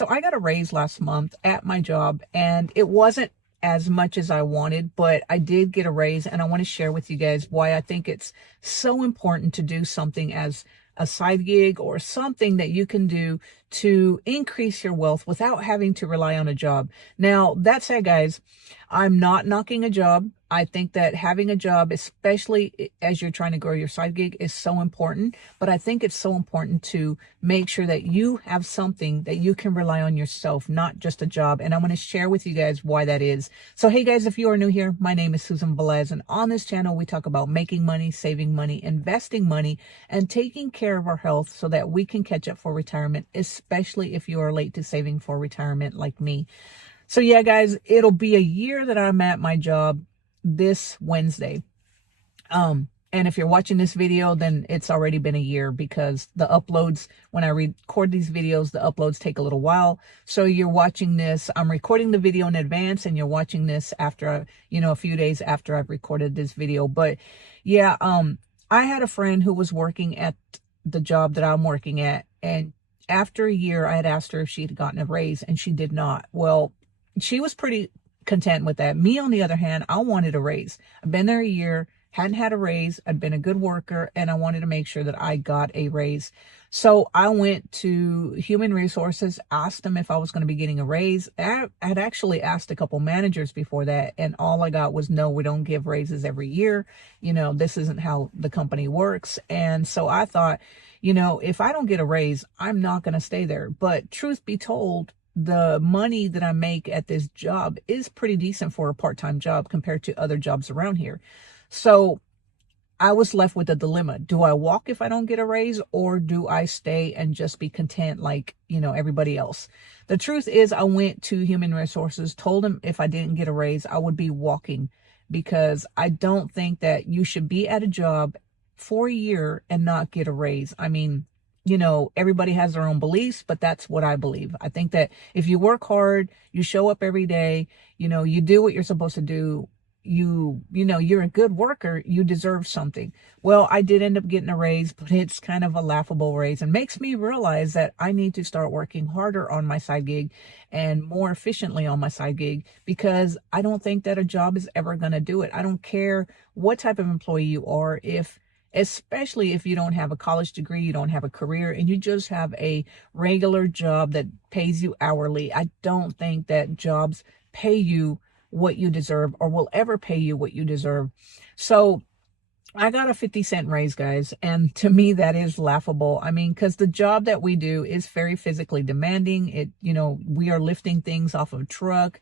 So I got a raise last month at my job, and it wasn't as much as I wanted, but I did get a raise, and I want to share with you guys why I think it's so important to do something as a side gig or something that you can do to increase your wealth without having to rely on a job. Now, that said, guys, I'm not knocking a job. I think that having a job, especially as you're trying to grow your side gig, is so important. But I think it's so important to make sure that you have something that you can rely on yourself, not just a job. And I'm going to share with you guys why that is. So, hey guys, if you are new here, my name is Susan Velez, and on this channel, we talk about making money, saving money, investing money, and taking care of our health so that we can catch up for retirement, especially if you are late to saving for retirement like me. So yeah, guys, it'll be a year that I'm at my job this Wednesday. And if you're watching this video, then it's already been a year, because the uploads, when I record these videos, the uploads take a little while. So you're watching this, I'm recording the video in advance, and you're watching this after, a few days after I've recorded this video. But yeah, I had a friend who was working at the job that I'm working at, and after a year, I had asked her if she had gotten a raise, and she did not. Well, she was pretty content with that. Me, on the other hand, I wanted a raise. I've been there a year, hadn't had a raise. I'd been a good worker, and I wanted to make sure that I got a raise. So I went to human resources, asked them if I was going to be getting a raise. I had actually asked a couple managers before that, and all I got was, no, we don't give raises every year. This isn't how the company works. And so I thought, if I don't get a raise, I'm not going to stay there. But truth be told, the money that I make at this job is pretty decent for a part-time job compared to other jobs around here. So I was left with a dilemma. Do I walk if I don't get a raise, or do I stay and just be content like, everybody else? The truth is, I went to human resources, told them if I didn't get a raise, I would be walking, because I don't think that you should be at a job for a year and not get a raise. I mean, everybody has their own beliefs, but that's what I believe. I think that if you work hard, you show up every day, you do what you're supposed to do, you're a good worker, you deserve something. Well, I did end up getting a raise, but it's kind of a laughable raise, and makes me realize that I need to start working harder on my side gig and more efficiently on my side gig, because I don't think that a job is ever going to do it. I don't care what type of employee you are, especially if you don't have a college degree, you don't have a career, and you just have a regular job that pays you hourly. I don't think that jobs pay you what you deserve, or will ever pay you what you deserve. So I got a 50-cent raise, guys, and to me that is laughable. I mean, because the job that we do is very physically demanding. We are lifting things off of a truck,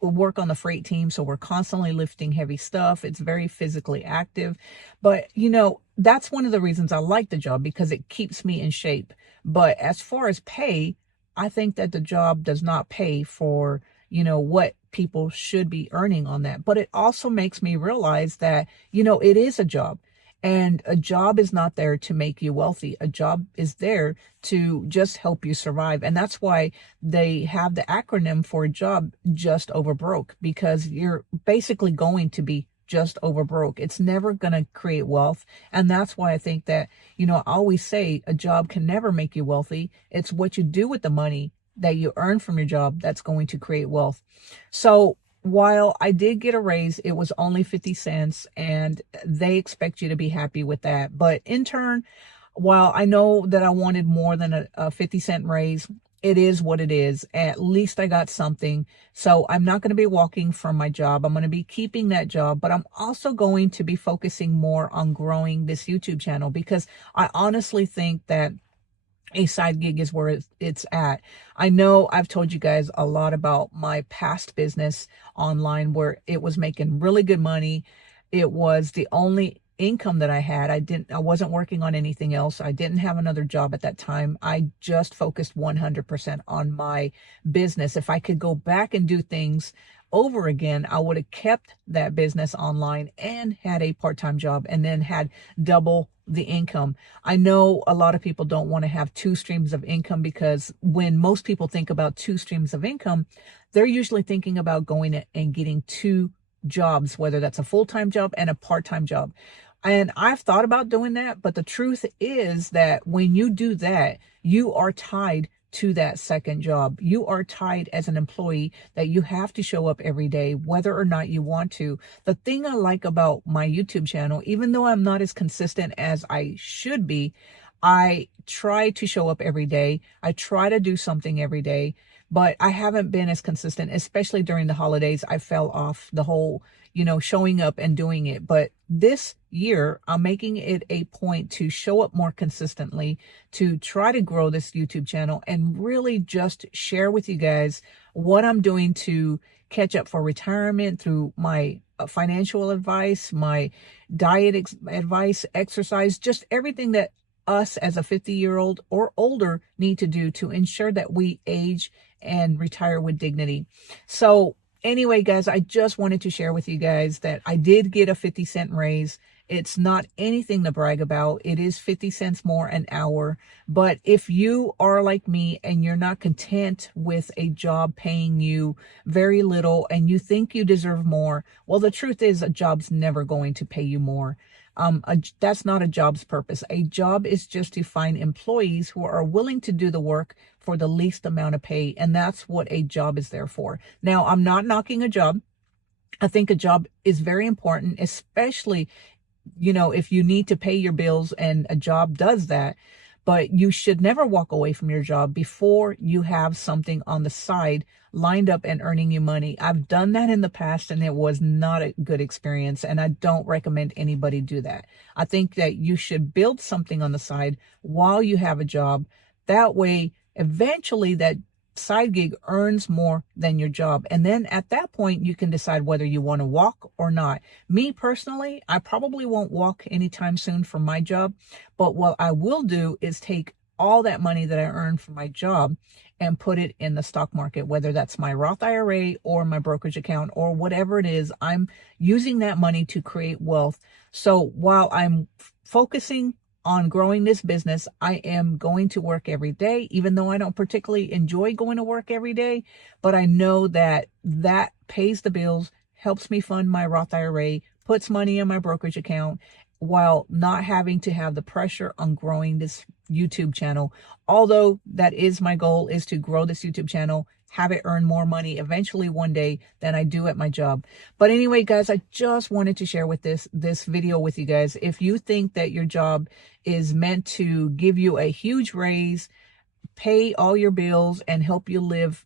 we work on the freight team, so we're constantly lifting heavy stuff. It's very physically active. But, that's one of the reasons I like the job, because it keeps me in shape. But as far as pay, I think that the job does not pay for, what people should be earning on that. But it also makes me realize that, it is a job. And a job is not there to make you wealthy. A job is there to just help you survive. And that's why they have the acronym for a job, just over broke, because you're basically going to be just over broke. It's never going to create wealth. And that's why I think that, I always say a job can never make you wealthy. It's what you do with the money that you earn from your job that's going to create wealth. So while I did get a raise, it was only 50 cents, and they expect you to be happy with that. But in turn, while I know that I wanted more than a 50-cent raise, it is what it is. At least I got something. So I'm not going to be walking from my job. I'm going to be keeping that job, but I'm also going to be focusing more on growing this YouTube channel, because I honestly think that a side gig is where it's at. I know I've told you guys a lot about my past business online, where it was making really good money. It was the only income that I had. I wasn't working on anything else. I didn't have another job at that time. I just focused 100% on my business. If I could go back and do things over again, I would have kept that business online and had a part-time job, and then had double the income. I know a lot of people don't want to have two streams of income, because when most people think about two streams of income, they're usually thinking about going and getting two jobs, whether that's a full-time job and a part-time job. And I've thought about doing that, but the truth is that when you do that, you are tied to that second job. You are tied as an employee that you have to show up every day, whether or not you want to. The thing I like about my YouTube channel, even though I'm not as consistent as I should be, I try to show up every day. I try to do something every day, but I haven't been as consistent, especially during the holidays. I fell off the whole, showing up and doing it. But this year, I'm making it a point to show up more consistently, to try to grow this YouTube channel and really just share with you guys what I'm doing to catch up for retirement through my financial advice, my diet advice, exercise, just everything that us as a 50-year-old or older need to do to ensure that we age and retire with dignity. So anyway, guys, I just wanted to share with you guys that I did get a 50-cent raise. It's not anything to brag about. It is 50 cents more an hour. But if you are like me and you're not content with a job paying you very little and you think you deserve more, well, the truth is a job's never going to pay you more. That's not a job's purpose. A job is just to find employees who are willing to do the work for the least amount of pay. And that's what a job is there for. Now, I'm not knocking a job. I think a job is very important, especially, if you need to pay your bills, and a job does that. But you should never walk away from your job before you have something on the side lined up and earning you money. I've done that in the past and it was not a good experience, and I don't recommend anybody do that. I think that you should build something on the side while you have a job. That way, eventually that side gig earns more than your job. And then at that point, you can decide whether you want to walk or not. Me personally, I probably won't walk anytime soon from my job. But what I will do is take all that money that I earn from my job and put it in the stock market, whether that's my Roth IRA or my brokerage account or whatever it is. I'm using that money to create wealth. So while I'm focusing on growing this business, I am going to work every day, even though I don't particularly enjoy going to work every day. But I know that that pays the bills, helps me fund my Roth IRA, puts money in my brokerage account, while not having to have the pressure on growing this YouTube channel. Although that is my goal, is to grow this YouTube channel, have it earn more money eventually one day than I do at my job. But anyway, guys, I just wanted to share with this video with you guys. If you think that your job is meant to give you a huge raise, pay all your bills, and help you live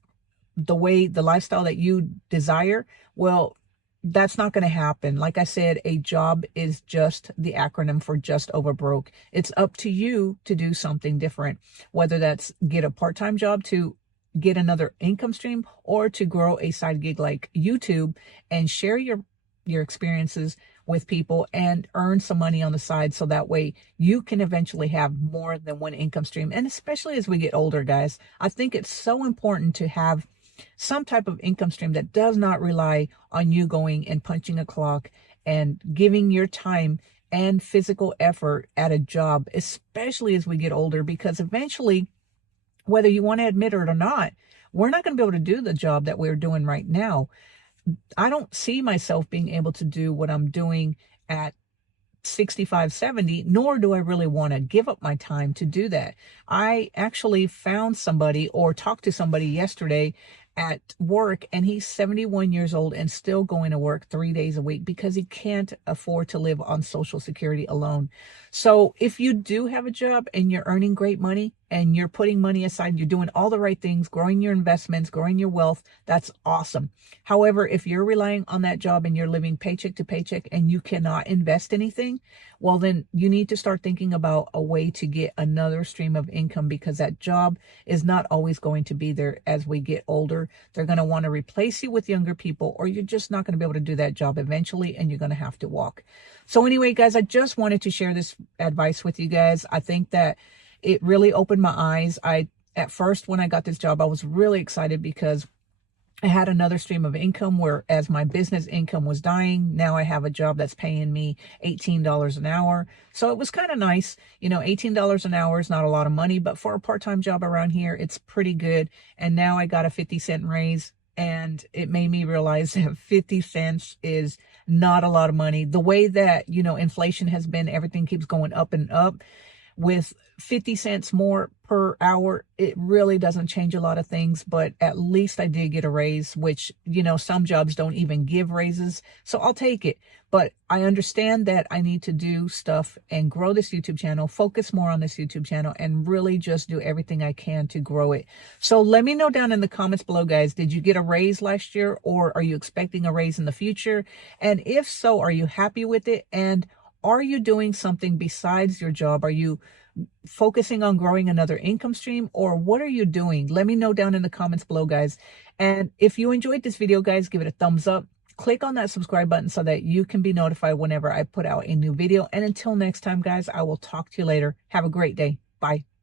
the lifestyle that you desire, well, that's not going to happen. Like I said, a job is just the acronym for just over broke. It's up to you to do something different, whether that's get a part-time job to get another income stream, or to grow a side gig like YouTube and share your experiences with people and earn some money on the side, so that way you can eventually have more than one income stream. And especially as we get older, guys, I think it's so important to have some type of income stream that does not rely on you going and punching a clock and giving your time and physical effort at a job, especially as we get older, because eventually, whether you want to admit it or not, we're not going to be able to do the job that we're doing right now. I don't see myself being able to do what I'm doing at 65, 70, nor do I really want to give up my time to do that. I actually found somebody, or talked to somebody yesterday at work, and he's 71 years old and still going to work 3 days a week because he can't afford to live on Social Security alone. So if you do have a job and you're earning great money and you're putting money aside, you're doing all the right things, growing your investments, growing your wealth, that's awesome. However, if you're relying on that job and you're living paycheck to paycheck and you cannot invest anything, well, then you need to start thinking about a way to get another stream of income, because that job is not always going to be there as we get older. They're going to want to replace you with younger people, or you're just not going to be able to do that job eventually, and you're going to have to walk. So anyway, guys, I just wanted to share this advice with you guys. I think that it really opened my eyes. At first, when I got this job, I was really excited because I had another stream of income, whereas my business income was dying. Now I have a job that's paying me $18 an hour. So it was kind of nice. $18 an hour is not a lot of money, but for a part-time job around here, it's pretty good. And now I got a 50-cent raise, and it made me realize that 50 cents is not a lot of money. The way that, inflation has been, everything keeps going up and up. With 50 cents more per hour, it really doesn't change a lot of things, but at least I did get a raise, which, you know, some jobs don't even give raises. So I'll take it. But I understand that I need to do stuff and grow this YouTube channel, focus more on this YouTube channel, and really just do everything I can to grow it. So let me know down in the comments below, guys, did you get a raise last year, or are you expecting a raise in the future? And if so, are you happy with it? And are you doing something besides your job? Are you focusing on growing another income stream, or what are you doing? Let me know down in the comments below, guys. And if you enjoyed this video, guys, give it a thumbs up. Click on that subscribe button so that you can be notified whenever I put out a new video. And until next time, guys, I will talk to you later. Have a great day. Bye.